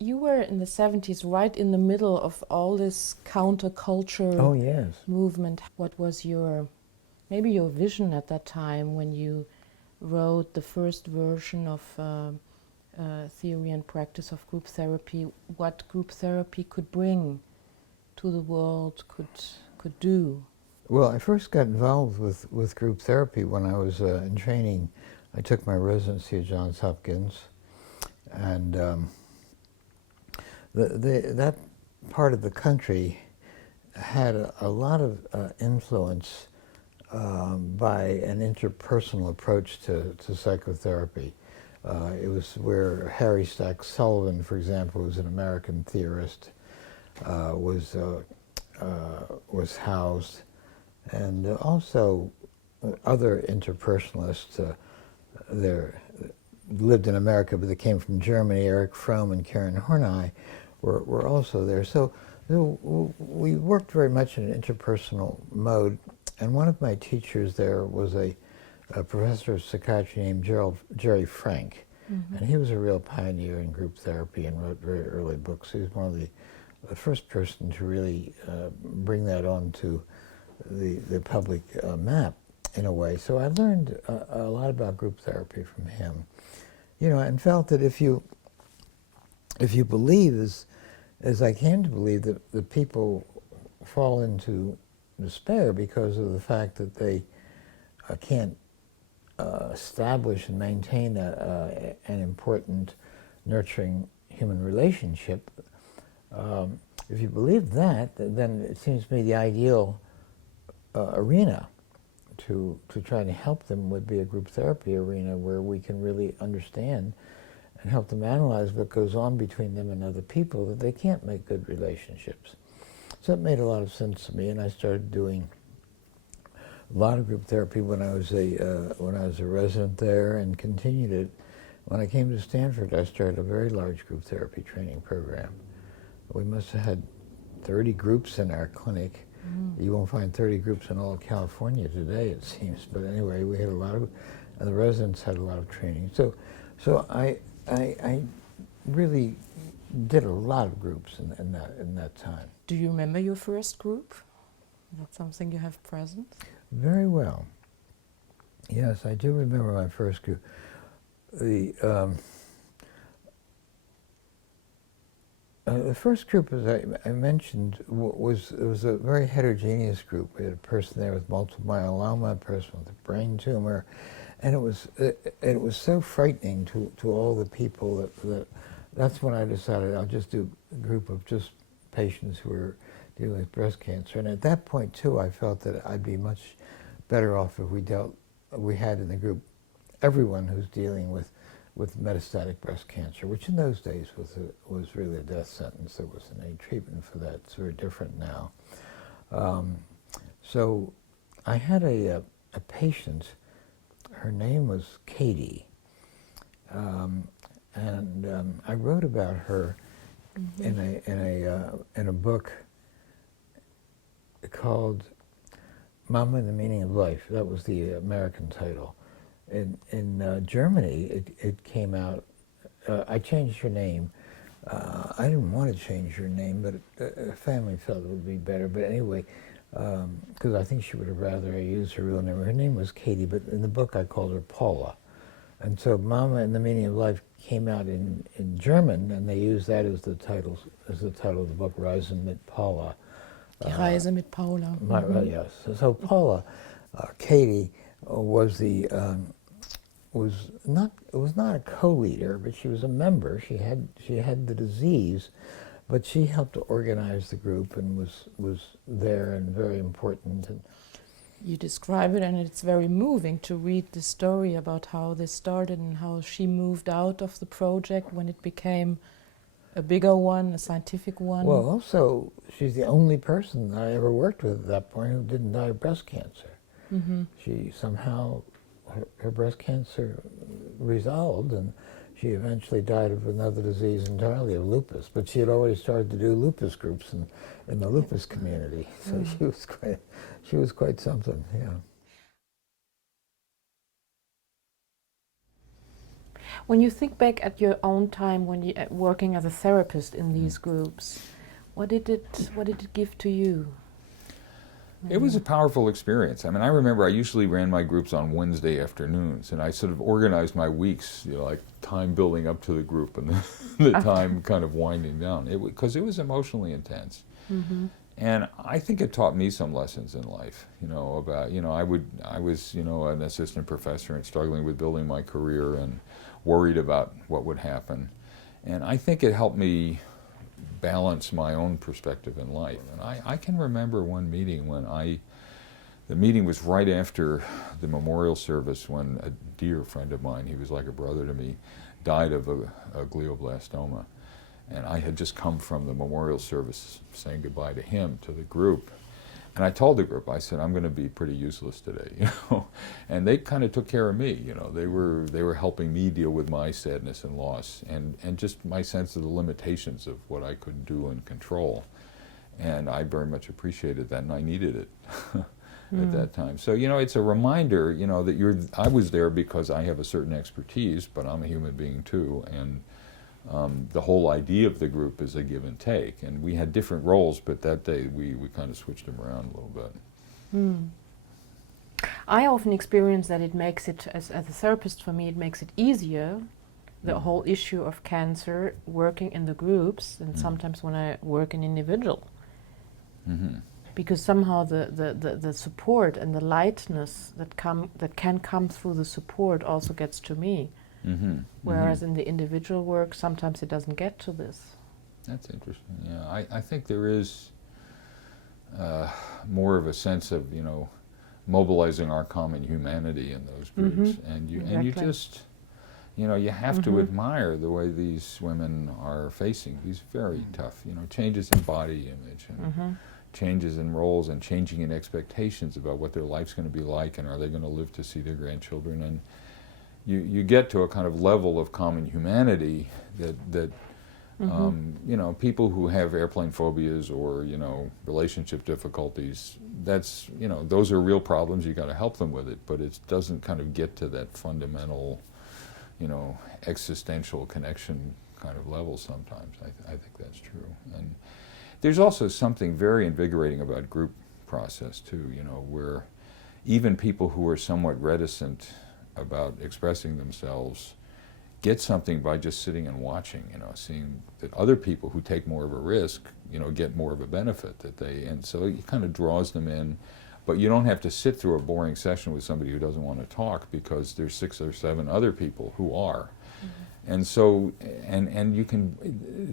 You were in the 70s, right in the middle of all this counterculture Oh, yes. movement. What was maybe your vision at that time when you wrote the first version of theory and practice of group therapy? What group therapy could bring to the world, could do? Well, I first got involved with group therapy when I was in training. I took my residency at Johns Hopkins, and that part of the country had a lot of influence by an interpersonal approach to psychotherapy. It was where Harry Stack Sullivan, for example, who's an American theorist, was housed, and also other interpersonalists. There lived in America, but they came from Germany. Eric Fromm and Karen Horney were also there. So we worked very much in an interpersonal mode. And one of my teachers there was a professor of psychiatry named Jerry Frank. Mm-hmm. And he was a real pioneer in group therapy and wrote very early books. He was one of the first person to really bring that onto the public map in a way. So I learned a lot about group therapy from him, you know, and felt that if you believe, as I came to believe, that people fall into despair because of the fact that they can't establish and maintain an important, nurturing human relationship. If you believe that, then it seems to me the ideal arena to try to help them would be a group therapy arena where we can really understand and help them analyze what goes on between them and other people, that they can't make good relationships. So it made a lot of sense to me, and I started doing a lot of group therapy when I was a resident there, and continued it. When I came to Stanford, I started a very large group therapy training program. We must have had 30 groups in our clinic. Mm. You won't find 30 groups in all of California today, it seems. But anyway, we had a lot of, and the residents had a lot of training. So I really did a lot of groups in that time. Do you remember your first group? Is that something you have present? Very well. Yes, I do remember my first group. The first group, as I mentioned, was a very heterogeneous group. We had a person there with multiple myeloma, a person with a brain tumor, and it was so frightening to all the people that's when I decided I'll just do a group of just patients who were dealing with breast cancer. And at that point too, I felt that I'd be much better off if we had in the group everyone who's dealing with metastatic breast cancer, which in those days was really a death sentence. There wasn't any treatment for that. It's very different now. So I had a patient. Her name was Katie, and I wrote about her mm-hmm. in a book called "Mama and the Meaning of Life." That was the American title. In Germany, it came out. I changed her name. I didn't want to change her name, but a family felt it would be better. But anyway, because I think she would have rather I used her real name. Her name was Katie, but in the book I called her Paula. And so "Mama and the Meaning of Life" came out in German, and they used that as the title of the book, Reisen mit Paula. Die Reise mit Paula. Mm-hmm. Yes. So Paula, Katie, was not a co-leader, but she was a member. She had the disease, but she helped to organize the group and was there and very important. And you describe it, and it's very moving to read the story about how this started and how she moved out of the project when it became a bigger one, a scientific one. Well, also, she's the only person I ever worked with at that point who didn't die of breast cancer. Mm-hmm. She somehow, her breast cancer resolved, and she eventually died of another disease entirely, of lupus. But she had already started to do lupus groups in the lupus community, so she was quite something. Yeah. When you think back at your own time when you working as a therapist in these groups, what did it give to you? It was a powerful experience. I mean, I remember I usually ran my groups on Wednesday afternoons, and I sort of organized my weeks, you know, like time building up to the group and the time kind of winding down, because it was emotionally intense. Mm-hmm. And I think it taught me some lessons in life, you know, about, you know, I was, you know, an assistant professor and struggling with building my career and worried about what would happen. And I think it helped me balance my own perspective in life. And I can remember one meeting when the meeting was right after the memorial service when a dear friend of mine, he was like a brother to me, died of a glioblastoma. And I had just come from the memorial service saying goodbye to him, to the group. And I told the group, I said, I'm going to be pretty useless today, you know. And they kind of took care of me, you know. They were helping me deal with my sadness and loss and just my sense of the limitations of what I could do and control. And I very much appreciated that, and I needed it at that time. So, you know, it's a reminder, you know, that I was there because I have a certain expertise, but I'm a human being too. And the whole idea of the group is a give and take, and we had different roles, but that day we kind of switched them around a little bit. I often experience that it makes it, as a therapist for me, it makes it easier, the whole issue of cancer, working in the groups, and sometimes when I work in individual. Because somehow the support and the lightness that can come through the support also gets to me. Whereas in the individual work, sometimes it doesn't get to this. That's interesting. Yeah, I think there is more of a sense of, you know, mobilizing our common humanity in those groups, and you just, you know, you have to admire the way these women are facing these very tough, you know, changes in body image and changes in roles and changing in expectations about what their life's going to be like, and are they going to live to see their grandchildren. And you get to a kind of level of common humanity that you know, people who have airplane phobias or, you know, relationship difficulties, that's, you know, those are real problems, you got to help them with it, but it doesn't kind of get to that fundamental, you know, existential connection kind of level sometimes. I think that's true. And there's also something very invigorating about group process too, you know, where even people who are somewhat reticent about expressing themselves get something by just sitting and watching, you know, seeing that other people who take more of a risk, you know, get more of a benefit, and so it kind of draws them in, but you don't have to sit through a boring session with somebody who doesn't want to talk, because there's 6 or 7 other people who are. And so, and you can,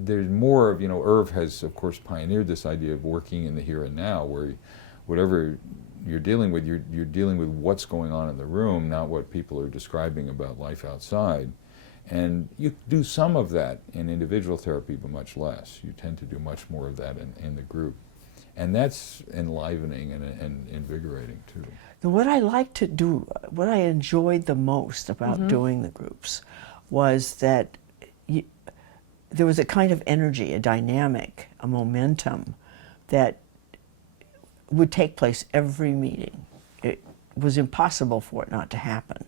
there's more of, you know, Irv has of course pioneered this idea of working in the here and now, where whatever you're dealing with, you're dealing with what's going on in the room, not what people are describing about life outside. And you do some of that in individual therapy, but much less. You tend to do much more of that in the group. And that's enlivening and invigorating too. What I like to do, what I enjoyed the most about doing the groups was that there was a kind of energy, a dynamic, a momentum that would take place every meeting. It was impossible for it not to happen.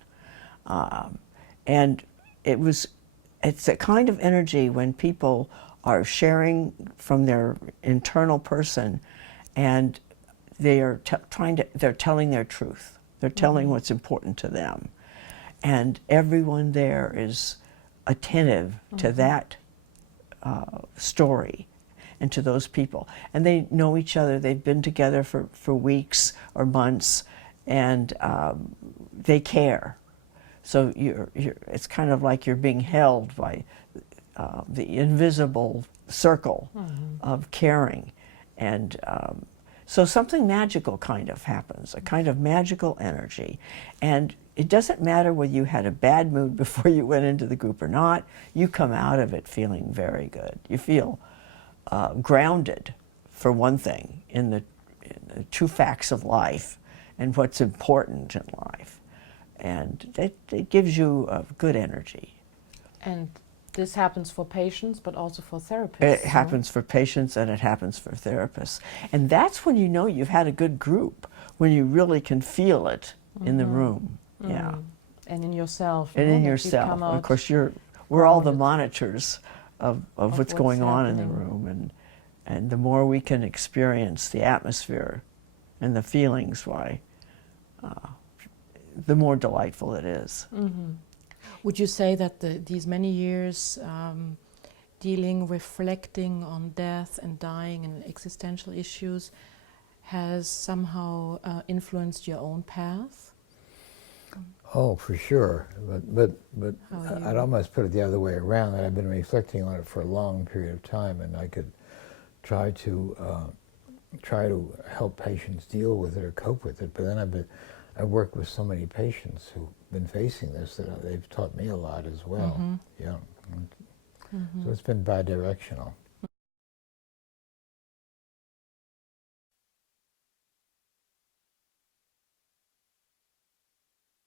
And it's a kind of energy when people are sharing from their internal person, and they are they're telling their truth. They're telling what's important to them. And everyone there is attentive to that story and to those people. And they know each other. They've been together for weeks or months, and they care. So it's kind of like you're being held by the invisible circle of caring. And so something magical kind of happens, a kind of magical energy. And it doesn't matter whether you had a bad mood before you went into the group or not. You come out of it feeling very good. You feel grounded, for one thing, in the true facts of life and what's important in life. And it gives you a good energy. And this happens for patients, but also for therapists. It happens for patients and it happens for therapists. And that's when you know you've had a good group, when you really can feel it in the room. Yeah. And in yourself. And no? in That you yourself. come Of out course, we're all the grounded. monitors of what's going on in the happening. room, and the more we can experience the atmosphere and the feelings, the more delightful it is. Mm-hmm. Would you say that these many years dealing, reflecting on death and dying and existential issues has somehow influenced your own path? Oh, for sure. But How I'd you- almost put it the other way around, that I've been reflecting on it for a long period of time, and I could try to help patients deal with it or cope with it. But then I've worked with so many patients who've been facing this that they've taught me a lot as well. Mhm. Yeah. Mhm. So it's been bi-directional.